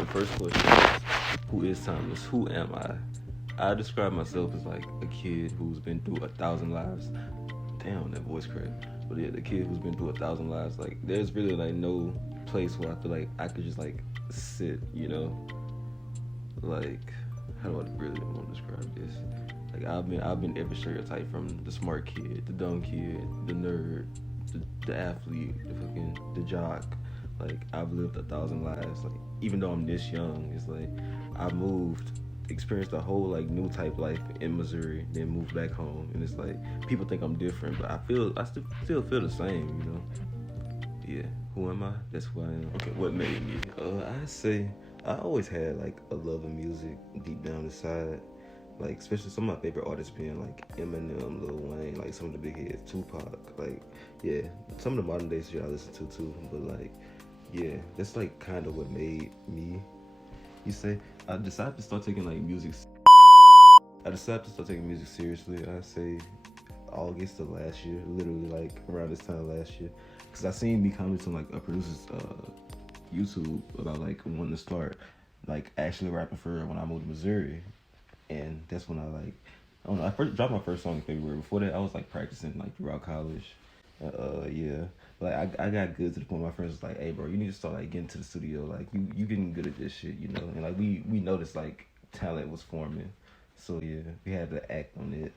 The first question is, who is Timeless? Who am I? I describe myself as like a kid who's been through 1,000 lives. Damn, that voice crack. But yeah, the kid who's been through 1,000 lives. Like, there's really like no place where I feel like I could just like sit, you know? Like, how do I really want to describe this? Like, I've been every stereotype, from the smart kid, the dumb kid, the nerd, the athlete, the jock. Like, I've lived 1,000 lives. Like, even though I'm this young, it's like I moved, experienced a whole like new type life in Missouri, then moved back home, and it's like people think I'm different, but I still feel the same, you know. Yeah, who am I? That's who I am. Okay, what made me? I say I always had like a love of music deep down inside. Like, especially some of my favorite artists being like Eminem, Lil Wayne, like some of the big hits, Tupac. Like, yeah, some of the modern day shit I listen to too. But like, yeah, that's like kind of what made me. You say I decided to start taking like music. I decided to start taking music seriously. I say August of last year, literally like around this time last year, because I seen me comment on like a producer's YouTube about like wanting to start like actually rapping for real when I moved to Missouri. And that's when I don't know, I first dropped my first song in February. Before that, I was like practicing like throughout college. Yeah. Like I got good to the point my friends was like, hey bro, you need to start like getting to the studio. Like you getting good at this shit, you know? And like we noticed like talent was forming. So yeah, we had to act on it.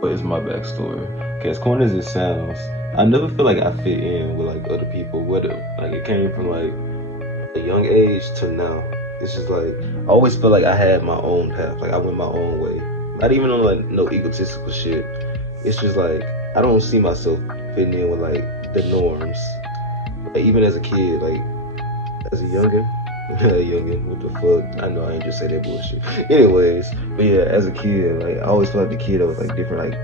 But it's my backstory. Okay, as corny as it sounds, I never feel like I fit in with like other people. Whether like it came from like a young age to now. It's just like I always feel like I had my own path, like I went my own way. Not even on like no egotistical shit. It's just like I don't see myself fitting in with like the norms. Like, even as a kid, like as a youngin, youngin, what the fuck? I know I ain't just say that bullshit. Anyways, but yeah, as a kid, like I always felt like the kid that was like different, like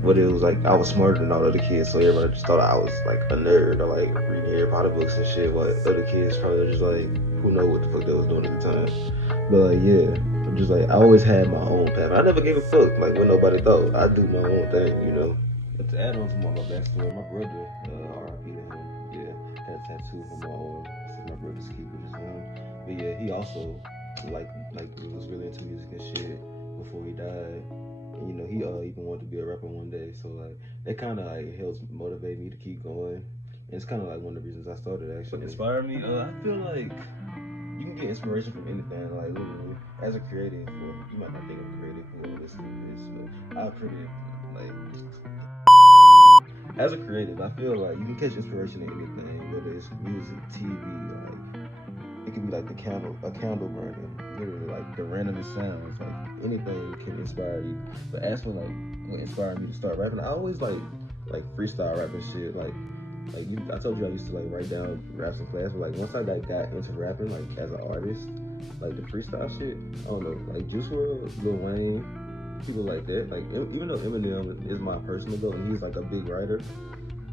but it was like I was smarter than all other kids, so everybody just thought I was like a nerd or like reading Harry Potter books and shit. While other kids probably just like who know what the fuck they was doing at the time. But like yeah, I'm just like I always had my own path. I never gave a fuck like what nobody thought. I do my own thing, you know. But to add on to my backstory, my brother, R.I.P. to him, yeah, had a tattoo from my arm. So my brother's keeper is him. But yeah, he also like was really into music and shit before he died. And, you know, he even wanted to be a rapper one day. So like that kind of like helps motivate me to keep going. And it's kind of like one of the reasons I started actually. What inspired me? I feel like you can get inspiration from anything. Like literally, as a creative, well, you might not think I'm creative who listening to this, but I'll create like as a creative, I feel like you can catch inspiration in anything, whether it's music, TV, like it could be like a candle burning, literally like the randomest sounds, like anything can inspire you. But as for like what inspired me to start rapping, I always like freestyle rapping shit. I told you I used to like write down raps in class, but like once I got into rapping, like as an artist, like the freestyle shit, I don't know, like Juice WRLD, Lil Wayne, people like that. Like even though Eminem is my personal goal and he's like a big writer,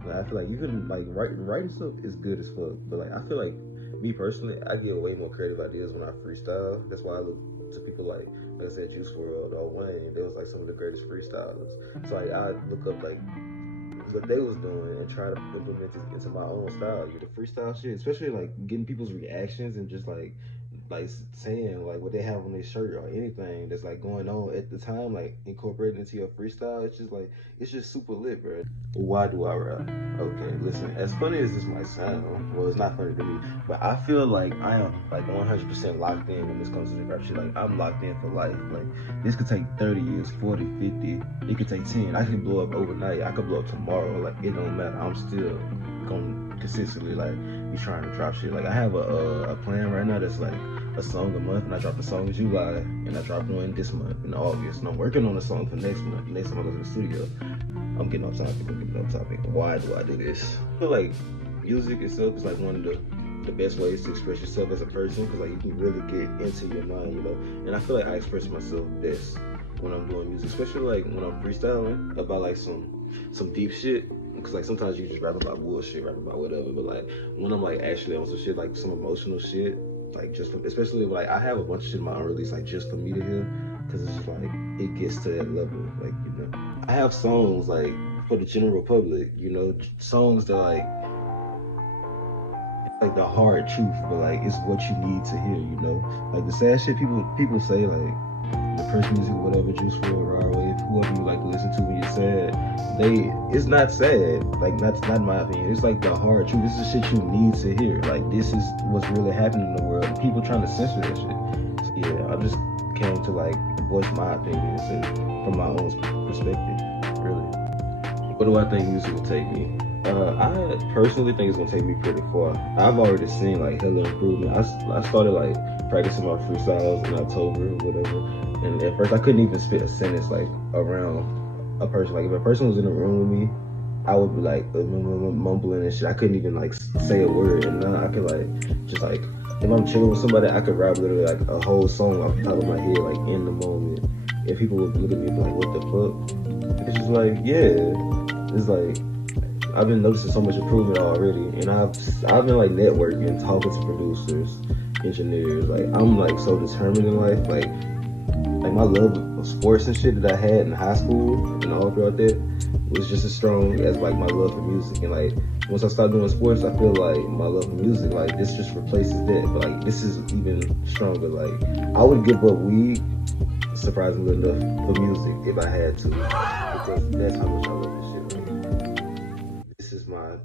like, I feel like you can like writing stuff is good as fuck. But like I feel like me personally, I get way more creative ideas when I freestyle. That's why I look to people like I said, Juice WRLD or Wayne. They was like some of the greatest freestylers. So like I look up like what they was doing and try to implement it into my own style. The freestyle shit, especially like getting people's reactions and just like saying like what they have on their shirt or anything that's like going on at the time, like incorporating into your freestyle. It's just super lit, bro. Why do I rap? Okay, listen, as funny as this might sound, well, it's not funny to me, but I feel like I am like 100% locked in when this comes to the rap shit. Like I'm locked in for life. Like this could take 30 years, 40, 50, it could take 10. I can blow up overnight, I could blow up tomorrow. Like it don't matter, I'm still gonna consistently like be trying to drop shit. Like I have a plan right now that's like a song a month, and I dropped a song in July, and I dropped one this month in August, and I'm working on a song for next month. Next time I go to the studio, I'm getting off topic. Why do I do this? I feel like music itself is like one of the best ways to express yourself as a person, because like you can really get into your mind, you know. And I feel like I express myself best when I'm doing music, especially like when I'm freestyling about like some deep shit. Because like sometimes you just rap about bullshit, rap about whatever, but like when I'm like actually on some shit, like some emotional shit, like just especially like I have a bunch of shit in my unreleased, like just for me to hear, because it's just like it gets to that level, like, you know. I have songs like for the general public, you know, songs that like like the hard truth, but like it's what you need to hear, you know. Like the sad shit people say, like depressed music or whatever, Juice WRLD, Rare Wave, whoever you like to listen to when you're sad, it's not sad. Like that's not my opinion. It's like the hard truth. This is shit you need to hear. Like this is what's really happening in the world. People trying to censor that shit. So, yeah, I just came to like voice my opinion from my own perspective, really. What do I think music will take me? I personally think it's gonna take me pretty far. I've already seen like hella improvement. I started like practicing my freestyles in October or whatever, and at first I couldn't even spit a sentence like around a person. Like if a person was in the room with me, I would be like mumbling and shit. I couldn't even like say a word, and now I could like just like if I'm chilling with somebody, I could rap literally like a whole song off the top of my head, like in the moment. And people would literally be like, "What the fuck?" It's just like, yeah, it's like. I've been noticing so much improvement already, and I've been like networking, talking to producers, engineers. Like I'm like so determined in life. Like my love of sports and shit that I had in high school and all throughout that was just as strong as like my love for music. And like once I start doing sports, I feel like my love for music, like this just replaces that. But like this is even stronger. Like I would give up weed, surprisingly enough, for music if I had to, because that's how much I love this shit. Like, this is my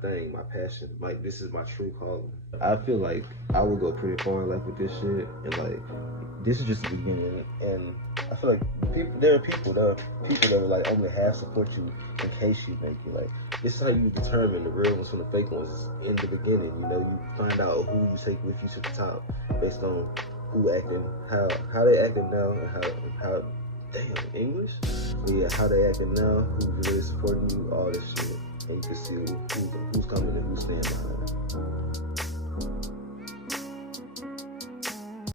thing, my passion. Like this is my true calling. I feel like I would go pretty far in life with this shit, and like this is just the beginning. And I feel like there are people that will like only half support you in case you make it. Like this is how you determine the real ones from the fake ones in the beginning. You know, you find out who you take with you to the top based on who acting, how they acting now, and how damn English. But yeah, how they acting now, who's really supporting you, all this shit. And you can see who's coming and who's staying behind.